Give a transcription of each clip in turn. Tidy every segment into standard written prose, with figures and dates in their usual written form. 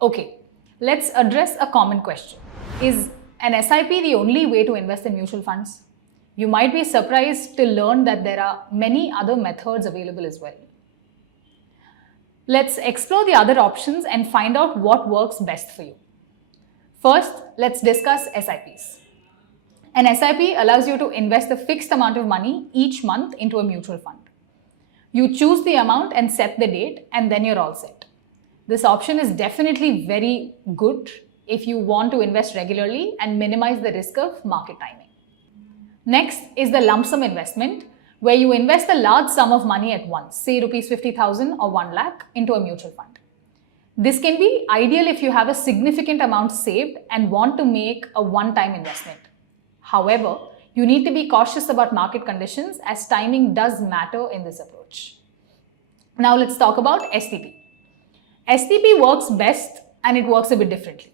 Okay, let's address a common question. Is an SIP the only way to invest in mutual funds? You might be surprised to learn that there are many other methods available as well. Let's explore the other options and find out what works best for you. First, let's discuss SIPs. An SIP allows you to invest a fixed amount of money each month into a mutual fund. You choose the amount and set the date, and then you're all set. This option is definitely very good if you want to invest regularly and minimize the risk of market timing. Next is the lump sum investment, where you invest a large sum of money at once, say rupees 50,000 or 1 lakh, into a mutual fund. This can be ideal if you have a significant amount saved and want to make a one-time investment. However, you need to be cautious about market conditions as timing does matter in this approach. Now let's talk about STP. STP works best and it works a bit differently.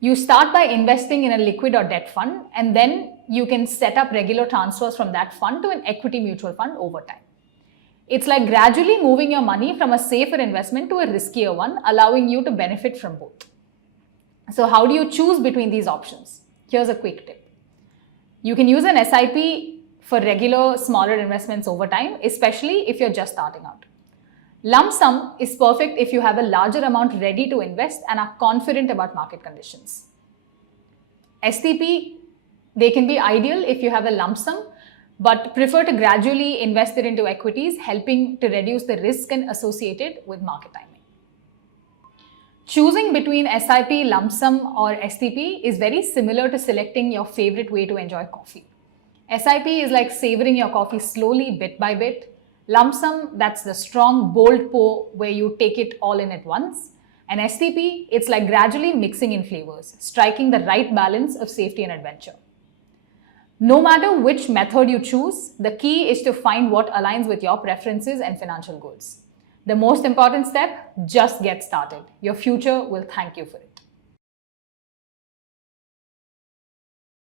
You start by investing in a liquid or debt fund, and then you can set up regular transfers from that fund to an equity mutual fund over time. It's like gradually moving your money from a safer investment to a riskier one, allowing you to benefit from both. So how do you choose between these options? Here's a quick tip. You can use an SIP for regular smaller investments over time, especially if you're just starting out. Lump sum is perfect if you have a larger amount ready to invest and are confident about market conditions. STP, they can be ideal if you have a lump sum, but prefer to gradually invest it into equities, helping to reduce the risk associated with market timing. Choosing between SIP, lump sum or STP is very similar to selecting your favorite way to enjoy coffee. SIP is like savoring your coffee slowly, bit by bit. Lump sum, that's the strong, bold pour where you take it all in at once. And STP, it's like gradually mixing in flavors, striking the right balance of safety and adventure. No matter which method you choose, the key is to find what aligns with your preferences and financial goals. The most important step, just get started. Your future will thank you for it.